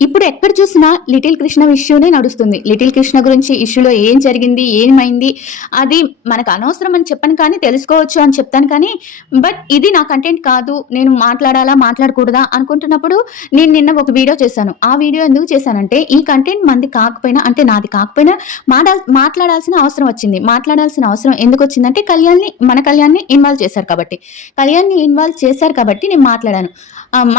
ఇప్పుడు ఎక్కడ చూసినా లిటిల్ కృష్ణ ఇష్యూనే నడుస్తుంది. లిటిల్ కృష్ణ గురించి ఇష్యూలో ఏం జరిగింది? ఏమైంది? అది మనకు అనవసరం అని చెప్పను కానీ, తెలుసుకోవచ్చు అని చెప్తాను కానీ, బట్ ఇది నా కంటెంట్ కాదు. నేను మాట్లాడాలా? మాట్లాడకూడదా? అనుకుంటున్నప్పుడు నేను నిన్న ఒక వీడియో చేశాను. ఆ వీడియో ఎందుకు చేశానంటే, ఈ కంటెంట్ మంది కాకపోయినా అంటే నాది కాకపోయినా మాట్లాడాల్సిన అవసరం వచ్చింది. మాట్లాడాల్సిన అవసరం ఎందుకొచ్చిందంటే, మన కళ్యాణ్‌ని ఇన్వాల్వ్ చేశారు కాబట్టి. కళ్యాణ్‌ని ఇన్వాల్వ్ చేశారు కాబట్టి నేను మాట్లాడాను.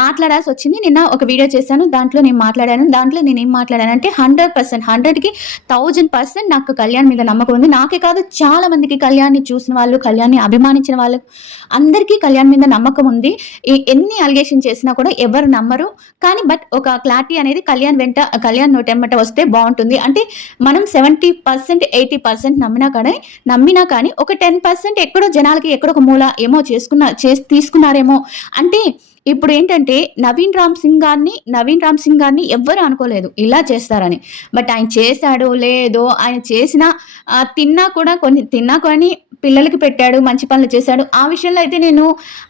మాట్లాడాల్సొచ్చింది. నిన్న ఒక వీడియో చేశాను. దాంట్లో నేను మాట్లాడాను. దాంట్లో నేనేం మాట్లాడానంటే 100%, 100కి 1000% నాకు కళ్యాణ్ మీద నమ్మకం ఉంది. నాకే కాదు చాలా మందికి కళ్యాణ్‌ని చూసిన వాళ్ళు, కళ్యాణ్‌ని అభిమానించిన వాళ్ళు అందరికీ కళ్యాణ్ మీద నమ్మకం ఉంది. ఎన్ని అలిగేషన్ చేసినా కూడా ఎవరు నమ్మరు. కానీ ఒక క్లారిటీ అనేది కళ్యాణ్ నోటెమ్మట వస్తే బావుంటుంది. అంటే మనం 70%, 80% నమ్మినా కానీ ఒక 10% ఎక్కడో జనాలకి ఎక్కడో ఒక మూల ఏమో తీసుకున్నారేమో. అంటే ఇప్పుడేంటంటే నవీన్ రామ్ సింగ్ గారిని ఎవ్వరు అనుకోలేదు ఇలా చేస్తారని. బట్ ఆయన చేశాడో లేదో, ఆయన చేసిన తిన్నా కానీ పిల్లలకి పెట్టాడు, మంచి పనులు చేశాడు. ఆ విషయంలో అయితే నేను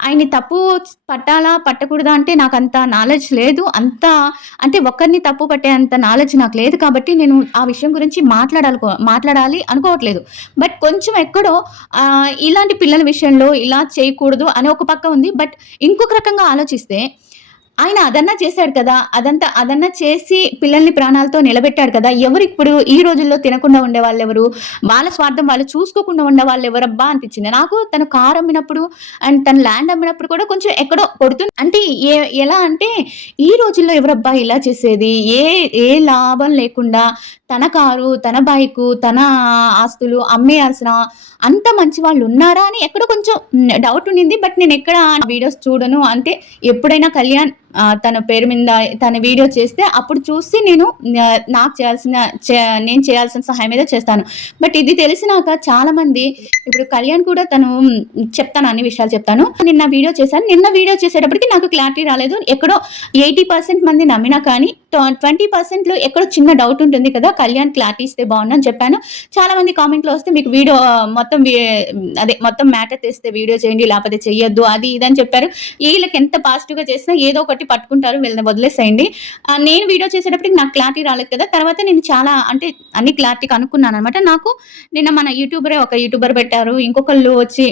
ఆయన్ని తప్పు పట్టాలా, పట్టకూడదా అంటే నాకంత నాలెడ్జ్ లేదు. అంటే ఒక్కరిని తప్పు పట్టే అంత నాలెడ్జ్ నాకు లేదు కాబట్టి నేను ఆ విషయం గురించి మాట్లాడాలి అనుకోవట్లేదు. బట్ కొంచెం ఎక్కడో ఇలాంటి పిల్లల విషయంలో ఇలా చేయకూడదు అని ఒక పక్క ఉంది. బట్ ఇంకొక రకంగా ఆలోచిస్తే ఆయన అదన్నా చేశాడు కదా! అదన్నా చేసి పిల్లల్ని ప్రాణాలతో నిలబెట్టాడు కదా! ఎవరిప్పుడు ఈ రోజుల్లో తినకుండా ఉండేవాళ్ళెవరు? వాళ్ళ స్వార్థం వాళ్ళు చూసుకోకుండా ఉండేవాళ్ళెవరబ్బా అనిపించింది. నాకు తను కారు అమ్మినప్పుడు అండ్ తను ల్యాండ్ అమ్మినప్పుడు కూడా కొంచెం ఎక్కడో కొడుతుంది. అంటే ఎలా అంటే ఈ రోజుల్లో ఎవరబ్బా ఇలా చేసేది? ఏ లాభం లేకుండా తన కారు, తన బైకు, తన ఆస్తులు అమ్మేయాల్సిన అంత మంచి వాళ్ళున్నారా అని ఎక్కడో కొంచెం డౌట్ ఉండింది. బట్ నేనెక్కడ వీడియోస్ చూడను. అంటే ఎప్పుడైనా కళ్యాణ్ తన పేరు మీద తన వీడియో చేస్తే అప్పుడు చూసి నేను నేను చేయాల్సిన సహాయం ఏదో చేస్తాను. బట్ ఇది తెలిసినాక చాలామంది ఇప్పుడు కళ్యాణ్ కూడా చెప్తాను, అన్ని విషయాలు చెప్తాను. నిన్న వీడియో చేశాను. నిన్న వీడియో చేసేటప్పటికి నాకు క్లారిటీ రాలేదు. ఎక్కడో 80% మంది నమ్మినా కానీ 20%లో ఎక్కడో చిన్న డౌట్ ఉంటుంది కదా, కళ్యాణ్ క్లారిటీ ఇస్తే బాగుండని చెప్పాను. చాలా మంది కామెంట్లో వస్తే మీకు వీడియో మొత్తం మ్యాటర్ తెస్తే వీడియో చేయండి, లేకపోతే చెయ్యొద్దు, అది ఇదని చెప్పారు. వీళ్ళకి ఎంత పాజిటివ్గా చేసినా ఏదో ఒకటి పట్టుకుంటారు, వీళ్ళని వదిలేసేయండి. నేను వీడియో చేసేటప్పటికి నాకు క్లారిటీ రాలేదు కదా, తర్వాత నేను చాలా అంటే అన్ని క్లారిటీగా అనుకున్నాను అనమాట. నాకు నిన్న మన ఒక యూట్యూబర్ పెట్టారు, ఇంకొకళ్ళు వచ్చి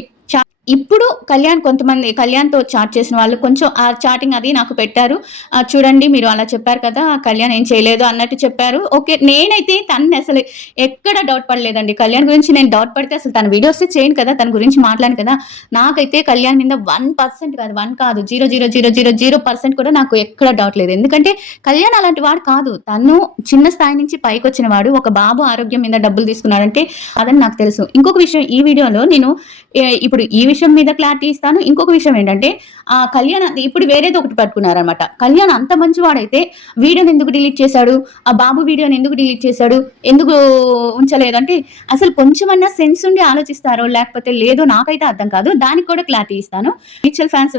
ఇప్పుడు కళ్యాణ్‌తో చాట్ చేసిన వాళ్ళు కొంచెం ఆ చాటింగ్ అది నాకు పెట్టారు. చూడండి మీరు అలా చెప్పారు కదా, కళ్యాణ్ ఏం చేయలేదు అన్నట్టు చెప్పారు. ఓకే, నేనైతే తనని అసలు ఎక్కడ డౌట్ పడలేదండి. కళ్యాణ్ గురించి నేను డౌట్ పడితే అసలు తన వీడియోసే చేయను కదా, తన గురించి మాట్లాడను కదా. నాకైతే కళ్యాణ్ మీద 1% కాదు, 1 కాదు, 0.00000% కూడా నాకు ఎక్కడ డౌట్ లేదు. ఎందుకంటే కళ్యాణ్ అలాంటి వాడు కాదు. తను చిన్న స్థాయి నుంచి పైకొచ్చిన వాడు. ఒక బాబు ఆరోగ్యం మీద డబ్బులు తీసుకున్నాడంటే అదని నాకు తెలుసు. ఇంకొక విషయం, ఈ వీడియోలో నేను ఇప్పుడు ఈ విషయం మీద క్లారిటీ ఇస్తాను. ఇంకొక విషయం ఏంటంటే కళ్యాణ్ ఇప్పుడు వేరేది ఒకటి పట్టుకున్నారనమాట. కళ్యాణ్ అంత మంచివాడైతే వీడియోని ఎందుకు డిలీట్ చేశాడు? ఆ బాబు వీడియోని ఎందుకు డిలీట్ చేశాడు? ఎందుకు ఉంచలేదు అంటే అసలు కొంచెమన్నా సెన్స్ ఉండి ఆలోచిస్తారో లేకపోతే లేదో నాకైతే అర్థం కాదు. దానికి కూడా క్లారిటీ ఇస్తాను.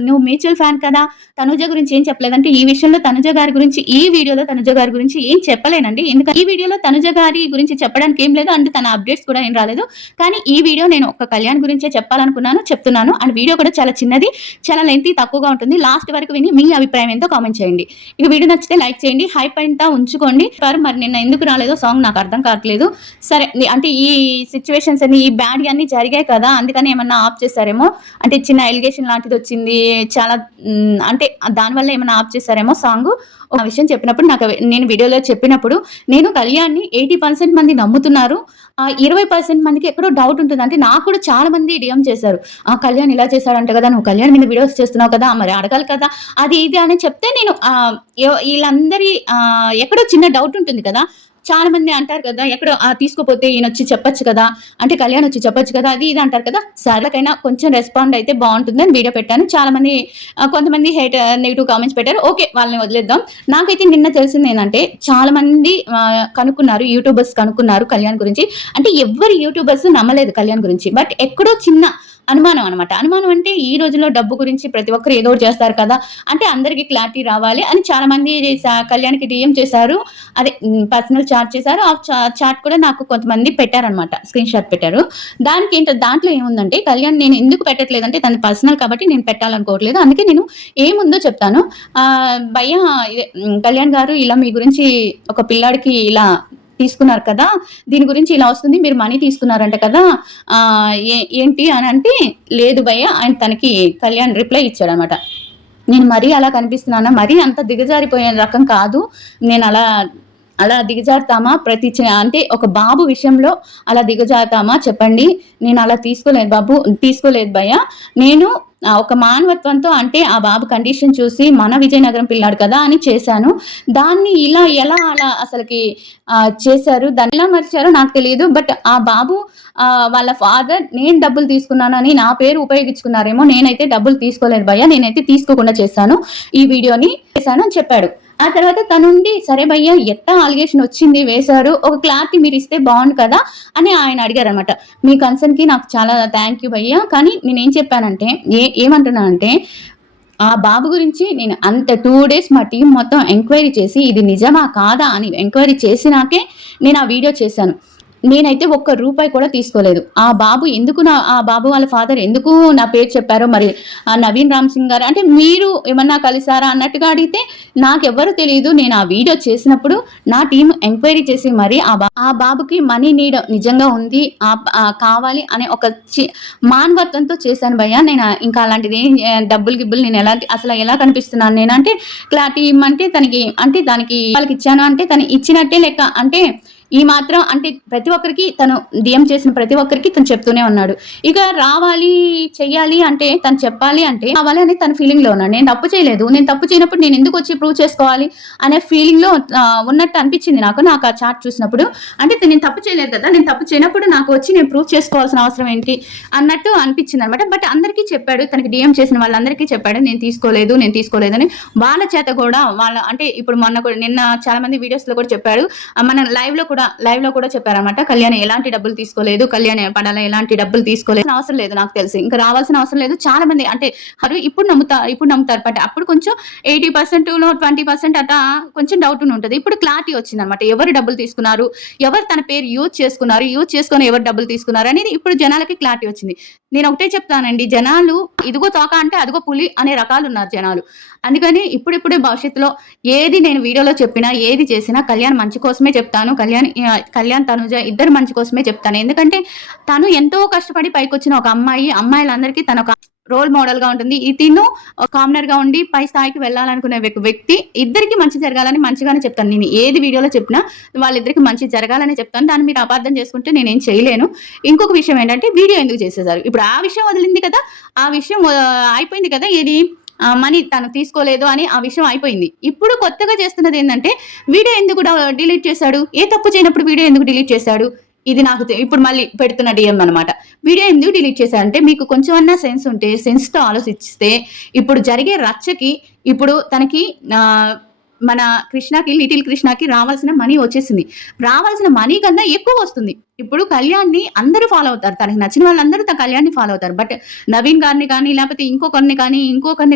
నువ్వు మ్యూచువల్ ఫ్యాన్ కదా, తనుజ గురించి ఏం చెప్పలేదంటే ఈ విషయంలో తనుజ గారి గురించి ఈ వీడియోలో తనుజ గారి గురించి ఏం చెప్పలేనండి. ఎందుకంటే ఈ వీడియోలో తనుజ గారి గురించి చెప్పడానికి ఏం లేదు, అంటే తన అప్డేట్స్ కూడా ఏం రాలేదు. కానీ ఈ వీడియో నేను ఒక కళ్యాణ్ గురించే చెప్పాలనుకున్నాను, చెప్తున్నాను. అండ్ వీడియో కూడా చాలా చిన్నది, చాలా లెంతీ, తక్కువగా ఉంటుంది. లాస్ట్ వరకు విని మీ అభిప్రాయం ఏంటో కామెంట్ చేయండి. ఇక వీడియో నచ్చితే లైక్ చేయండి, హైప్ అంతా ఉంచుకోండి. మరి నిన్న ఎందుకు రాలేదో సాంగ్ నాకు అర్థం కావట్లేదు. సరే, అంటే ఈ సిచ్యువేషన్స్ అన్ని, ఈ బ్యాడ్ అన్ని జరిగాయి కదా, అందుకని ఏమన్నా ఆఫ్ చేశారేమో. అంటే చిన్న ఎలిగేషన్ లాంటిది వచ్చింది, చాలా అంటే దానివల్ల ఏమన్నా ఆఫ్ చేశారేమో సాంగ్. ఒక విషయం చెప్పినప్పుడు నేను వీడియోలో చెప్పినప్పుడు నేను కళ్యాణ్‌ని 80% మంది నమ్ముతున్నారు, 20% మందికి ఎక్కడో డౌట్ ఉంటుంది. అంటే నాకు కూడా చాలా మంది డిఎం చేశారు, కళ్యాణ్ ఇలా చేశాడంట కదా, నువ్వు కళ్యాణ్ మీద వీడియోస్ చేస్తున్నావు కదా, మరి అడగాలి కదా, అది ఇది అని చెప్తే నేను వీళ్ళందరి ఎక్కడో చిన్న డౌట్ ఉంటుంది కదా. చాలా మంది అంటారు కదా, ఎక్కడో తీసుకోపోతే ఈయన వచ్చి చెప్పొచ్చు కదా, అంటే కళ్యాణ్ వచ్చి చెప్పొచ్చు కదా, అది ఇది అంటారు కదా. సర్లకైనా కొంచెం రెస్పాండ్ అయితే బాగుంటుందని వీడియో పెట్టాను. చాలా మంది కొంతమంది నెగిటివ్ కామెంట్స్ పెట్టారు. ఓకే, వాళ్ళని వదిలేద్దాం. నాకైతే నిన్న తెలిసింది ఏంటంటే చాలా మంది యూట్యూబర్స్ కనుక్కున్నారు కళ్యాణ్ గురించి. అంటే ఎవరు యూట్యూబర్స్ నమ్మలేదు కళ్యాణ్ గురించి. బట్ ఎక్కడో చిన్న అనుమానం అనమాట. అనుమానం అంటే ఈ రోజుల్లో డబ్బు గురించి ప్రతి ఒక్కరు ఏదో ఒకటి చేస్తారు కదా! అంటే అందరికి క్లారిటీ రావాలి అని చాలామంది కళ్యాణ్‌కి డీఎం చేశారు. అదే పర్సనల్ చాట్ చేశారు. ఆ చాట్ కూడా నాకు కొంతమంది పెట్టారనమాట. స్క్రీన్ షాట్ పెట్టారు. దాంట్లో ఏముందంటే కళ్యాణ్ నేను ఎందుకు పెట్టట్లేదంటే తనది పర్సనల్ కాబట్టి నేను పెట్టాలనుకోవట్లేదు. అందుకే నేను ఏముందో చెప్తాను. భయ్యా కళ్యాణ్ గారు ఇలా మీ గురించి ఒక పిల్లాడికి ఇలా తీసుకున్నారు కదా! దీని గురించి ఇలా వస్తుంది. మీరు మనీ తీసుకున్నారంట కదా! ఏంటి అని అంటే, లేదు భయ్యా తనకి కళ్యాణ్ రిప్లై ఇచ్చాడనమాట. నేను మరీ అలా కనిపిస్తున్నానా? మరీ అంత దిగజారిపోయే రకం కాదు. నేను అలా దిగజారుతామా? అంటే ఒక బాబు విషయంలో అలా దిగజారుతామా చెప్పండి? నేను అలా తీసుకోలేదు భయ్యా. నేను ఒక మానవత్వంతో అంటే ఆ బాబు కండిషన్ చూసి మన విజయనగరం పిల్లాడు కదా అని చేశాను. దాన్ని ఎలా అలా అసలకి చేశారు. దాన్ని ఎలా మరిచారో నాకు తెలియదు. బట్ ఆ బాబు వాళ్ళ ఫాదర్ నేను డబ్బులు తీసుకున్నానని నా పేరు ఉపయోగించుకున్నారేమో. నేనైతే డబ్బులు తీసుకోలేదు భయ్యా. నేనైతే తీసుకోకుండా చేశాను. ఈ వీడియోని చేశాను అని చెప్పాడు. ఆ తర్వాత తనుండి సరే భయ్యా ఎట్టా అలిగేషన్ వచ్చింది వేశారు. ఒక క్లారిటీ మీరు ఇస్తే బాగుండు కదా అని ఆయన అడిగారనమాట. మీ కన్సర్న్‌కి నాకు చాలా థ్యాంక్ యూ భయ్యా. కానీ నేనేం చెప్పానంటే ఏమంటున్నానంటే ఆ బాబు గురించి నేను అంత 2 డేస్ మా టీమ్ మొత్తం ఎంక్వైరీ చేసి ఇది నిజమా కాదా అని ఎంక్వైరీ చేసినాకే నేను ఆ వీడియో చేశాను. నేనైతే ఒక్క రూపాయి కూడా తీసుకోలేదు. ఆ బాబు వాళ్ళ ఫాదర్ ఎందుకు నా పేరు చెప్పారో మరి నవీన్ రామ్ సింగ్ గారు అంటే మీరు ఏమన్నా కలిసారా అన్నట్టుగా అడిగితే నాకెవ్వరూ తెలియదు. నేను ఆ వీడియో చేసినప్పుడు నా టీం ఎంక్వైరీ చేసి మరి ఆ బాబుకి మనీ నీడ్ నిజంగా ఉంది కావాలి అనే ఒక మానవత్వంతో చేశాను భయ్యా. నేను ఇంకా అలాంటిది గిబ్బులు నేను అసలు ఎలా కనిపిస్తున్నాను నేను అంటే క్లారిటీ ఇమ్మంటే దానికి వాళ్ళకి ఇచ్చాను అంటే తను ఇచ్చినట్టే లెక్క. అంటే ఈ మాత్రం అంటే ప్రతి ఒక్కరికి తను డిఎం చేసిన ప్రతి ఒక్కరికి తను చెప్తూనే ఉన్నాడు. ఇక రావాలి చెయ్యాలి అంటే తను చెప్పాలి అంటే రావాలి అని తన ఫీలింగ్లో ఉన్నాడు. నేను తప్పు చేయలేదు. నేను తప్పు చేయనప్పుడు నేను ఎందుకు వచ్చి ప్రూవ్ చేసుకోవాలి అనే ఫీలింగ్లో ఉన్నట్టు అనిపించింది నాకు ఆ చాట్ చూసినప్పుడు. అంటే నేను తప్పు చేయలేదు కదా, నేను తప్పు చేయనప్పుడు నాకు వచ్చి నేను ప్రూవ్ చేసుకోవాల్సిన అవసరం ఏంటి అన్నట్టు అనిపించింది అనమాట. బట్ అందరికీ చెప్పాడు, తనకి డిఎం చేసిన వాళ్ళందరికీ చెప్పాడు నేను తీసుకోలేదని. వాళ్ళ చేత కూడా అంటే ఇప్పుడు నిన్న చాలా మంది వీడియోస్లో కూడా చెప్పాడు. మన లైవ్ లో కూడా చెప్పారనమాట. కళ్యాణ్ ఎలాంటి డబ్బులు తీసుకోలేదు, కళ్యాణ్ పడాల ఎలాంటి డబ్బులు తీసుకోలేదు అవసరం లేదు. నాకు తెలిసి ఇంకా రావాల్సిన అవసరం లేదు. చాలా మంది అంటే ఇప్పుడు నమ్ముతారు బట్ అప్పుడు కొంచెం 80% 20% అట్లా కొంచెం డౌట్ ఉంటుంది. ఇప్పుడు క్లారిటీ వచ్చింది అనమాట. ఎవరు డబ్బులు తీసుకున్నారు, ఎవరు తన పేరు యూజ్ చేసుకొని ఎవరు డబ్బులు తీసుకున్నారు అనేది ఇప్పుడు జనాలకి క్లారిటీ వచ్చింది. నేను ఒకటే చెప్తానండి, జనాలు ఇదిగో తోక అంటే అదిగో పులి అనే రకాలు ఉన్నారు జనాలు. అందుకని ఇప్పుడిప్పుడే భవిష్యత్తులో ఏది నేను వీడియోలో చెప్పినా ఏది చేసినా కళ్యాణ్ మంచి కోసమే చెప్తాను. కళ్యాణ్ తనుజ ఇద్దరు మంచి కోసమే చెప్తాను. ఎందుకంటే తను ఎంతో కష్టపడి పైకొచ్చిన ఒక అమ్మాయిలందరికీ తన ఒక రోల్ మోడల్ గా ఉంటుంది. తిను కామనర్ గా ఉండి పై స్థాయికి వెళ్ళాలనుకునే వ్యక్తి. ఇద్దరికి మంచి జరగాలని మంచిగానే చెప్తాను. నేను ఏది వీడియోలో చెప్పినా వాళ్ళిద్దరికి మంచి జరగాలని చెప్తాను. దాన్ని మీరు అపార్థం చేసుకుంటే నేనేం చేయలేను. ఇంకొక విషయం ఏంటంటే వీడియో ఎందుకు చేసేసారు. ఇప్పుడు ఆ విషయం వదిలింది కదా, ఆ విషయం అయిపోయింది కదా. ఏది మనీ తను తీసుకోలేదు అని ఆ విషయం అయిపోయింది. ఇప్పుడు కొత్తగా చేస్తున్నది ఏంటంటే వీడియో ఎందుకు డిలీట్ చేశాడు, ఏ తప్పు చేయనప్పుడు వీడియో ఎందుకు డిలీట్ చేశాడు, ఇది నాకు ఇప్పుడు మళ్ళీ పెడుతున్న డిఎం అనమాట. వీడియో ఎందుకు డిలీట్ చేశారంటే మీకు కొంచెం అన్నా సెన్స్ ఉంటే సెన్స్తో ఆలోచిస్తే ఇప్పుడు జరిగే రచ్చకి ఇప్పుడు తనకి మన లిటిల్ కృష్ణకి రావాల్సిన మనీ వచ్చేసింది. రావాల్సిన మనీ కన్నా ఎక్కువ వస్తుంది. ఇప్పుడు కళ్యాణ్ని అందరూ ఫాలో అవుతారు. తనకి నచ్చిన వాళ్ళందరూ కళ్యాణ్ని ఫాలో అవుతారు. బట్ నవీన్ గారిని కానీ లేకపోతే ఇంకొకరిని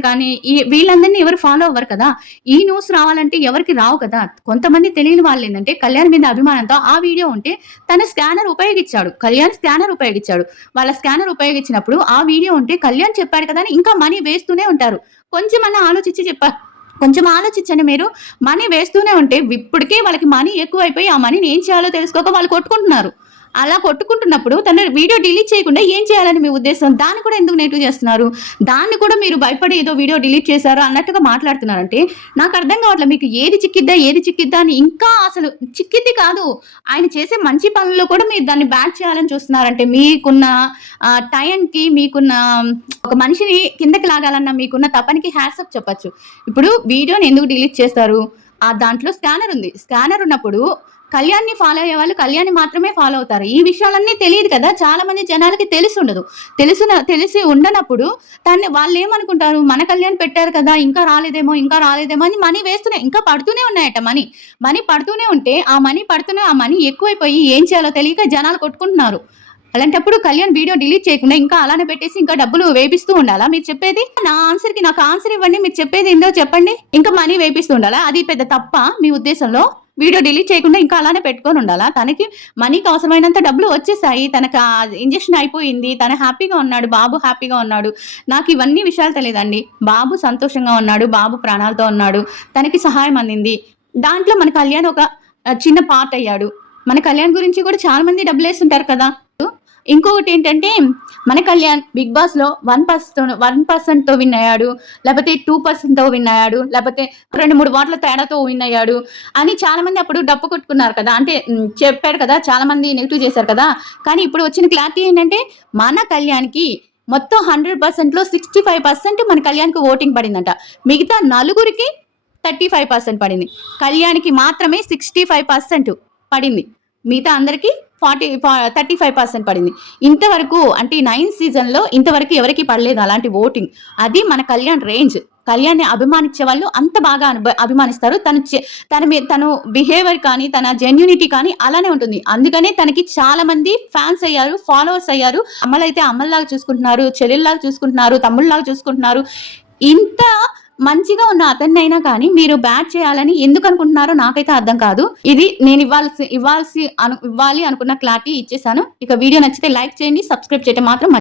కానీ వీళ్ళందరినీ ఎవరు ఫాలో అవ్వరు కదా. ఈ న్యూస్ రావాలంటే ఎవరికి రావు కదా. కొంతమంది తెలియని వాళ్ళు ఏంటంటే కళ్యాణ్ మీద అభిమానంతో ఆ వీడియో ఉంటే తన స్కానర్ ఉపయోగించాడు. కళ్యాణ్ స్కానర్ ఉపయోగించాడు. వాళ్ళ స్కానర్ ఉపయోగించినప్పుడు ఆ వీడియో ఉంటే కళ్యాణ్ చెప్పాడు కదా అని ఇంకా మనీ వేస్తూనే ఉంటారు. కొంచెం ఆలోచించండి మీరు. మనీ వేస్తూనే ఉంటే ఇప్పటికే వాళ్ళకి మనీ ఎక్కువైపోయి ఆ మనీని ఏం చేయాలో తెలుసుకోక వాళ్ళు కొట్టుకుంటున్నారు. అలా కొట్టుకుంటున్నప్పుడు తన వీడియో డిలీట్ చేయకుండా ఏం చేయాలని మీ ఉద్దేశం? దాన్ని కూడా ఎందుకు నెగిటివ్ చేస్తున్నారు? దాన్ని కూడా మీరు భయపడి ఏదో వీడియో డిలీట్ చేశారు అన్నట్టుగా మాట్లాడుతున్నారంటే నాకు అర్థం కావట్లేదు. మీకు ఏది చిక్కిద్దా అని ఇంకా అసలు చిక్కిద్ది కాదు. ఆయన చేసే మంచి పనుల్లో కూడా మీరు దాన్ని బ్యాడ్ చేయాలని చూస్తున్నారంటే మీకున్న టైంకి మీకున్న ఒక మనిషిని కిందకి లాగాలన్న మీకున్న తపనికి హ్యాట్సప్ చెప్పచ్చు. ఇప్పుడు వీడియోని ఎందుకు డిలీట్ చేస్తారు? దాంట్లో స్కానర్ ఉంది. స్కానర్ ఉన్నప్పుడు కళ్యాణ్ని ఫాలో అయ్యే వాళ్ళు కళ్యాణ్ని మాత్రమే ఫాలో అవుతారు. ఈ విషయాలన్నీ తెలియదు కదా, చాలా మంది జనాలకి తెలిసి ఉండనప్పుడు వాళ్ళు ఏమనుకుంటారు, మన కళ్యాణ్ పెట్టారు కదా ఇంకా రాలేదేమో అని మనీ ఇంకా పడుతూనే ఉన్నాయట. మనీ పడుతూనే ఉంటే ఆ మనీ ఎక్కువైపోయి ఏం చేయాలో తెలియక జనాలు కొట్టుకుంటున్నారు. అలాంటప్పుడు కళ్యాణ్ వీడియో డిలీట్ చేయకుండా ఇంకా అలానే పెట్టేసి ఇంకా డబ్బులు వేపిస్తూ ఉండాలా మీరు చెప్పేది? నాకు ఆన్సర్ ఇవ్వండి. మీరు చెప్పేది ఏంటో చెప్పండి. ఇంకా మనీ వేపిస్తూ ఉండాలా? అది పెద్ద తప్ప మీ ఉద్దేశంలో? వీడియో డిలీట్ చేయకుండా ఇంకా అలానే పెట్టుకొని ఉండాలా? తనకి మనీకి అవసరమైనంత డబ్బులు వచ్చేసాయి. తనకు ఇంజెక్షన్ అయిపోయింది. తను హ్యాపీగా ఉన్నాడు. బాబు హ్యాపీగా ఉన్నాడు. నాకు ఇవన్నీ విషయాలు తెలియదండి. బాబు సంతోషంగా ఉన్నాడు. బాబు ప్రాణాలతో ఉన్నాడు. తనకి సహాయం అందింది. దాంట్లో మన కళ్యాణ్ ఒక చిన్న పార్ట్ అయ్యాడు. మన కళ్యాణ్ గురించి కూడా చాలా మంది డబ్బులేస్తుంటారు కదా! ఇంకొకటి ఏంటంటే మన కళ్యాణ్ బిగ్ బాస్ లో 1% విన్ అయ్యాడు, లేకపోతే 2% విన్ అయ్యాడు, లేకపోతే 2-3 ఓట్ల తేడాతో విన్ అయ్యాడు అని చాలా మంది అప్పుడు డప్పు కొట్టుకున్నారు కదా. అంటే చెప్పారు కదా, చాలా మంది నెగిటివ్ చేశారు కదా. కానీ ఇప్పుడు వచ్చిన క్లారిటీ ఏంటంటే మన కళ్యాణ్కి మొత్తం 100%లో 65% మన కళ్యాణ్కి ఓటింగ్ పడిందంట. మిగతా నలుగురికి 35% పడింది. కళ్యాణ్కి మాత్రమే 65% పడింది. మిగతా అందరికి 35% పడింది. ఇంతవరకు అంటే 9 సీజన్లో ఇంతవరకు ఎవరికి పడలేదు అలాంటి ఓటింగ్. అది మన కళ్యాణ్ రేంజ్. కళ్యాణ్ని అభిమానించే వాళ్ళు అంత బాగా అభిమానిస్తారు. తను బిహేవియర్ కానీ తన జెన్యూనిటీ కానీ అలానే ఉంటుంది. అందుకనే తనకి చాలా మంది ఫ్యాన్స్ అయ్యారు, ఫాలోవర్స్ అయ్యారు. అమ్మలైతే అమ్మల్లాగా చూసుకుంటున్నారు, చెల్లెల్లాగా చూసుకుంటున్నారు, తమ్ముళ్ళలాగా చూసుకుంటున్నారు. ఇంత మంచిగా ఉన్న అతన్నైనా కానీ మీరు బ్యాట్ చేయాలని ఎందుకు అనుకుంటున్నారో నాకైతే అర్థం కాదు. ఇది నేను ఇవ్వాలి అనుకున్న క్లారిటీ ఇచ్చేసాను. ఇక వీడియో నచ్చితే లైక్ చేయండి, సబ్స్క్రైబ్ చేయడం మాత్రం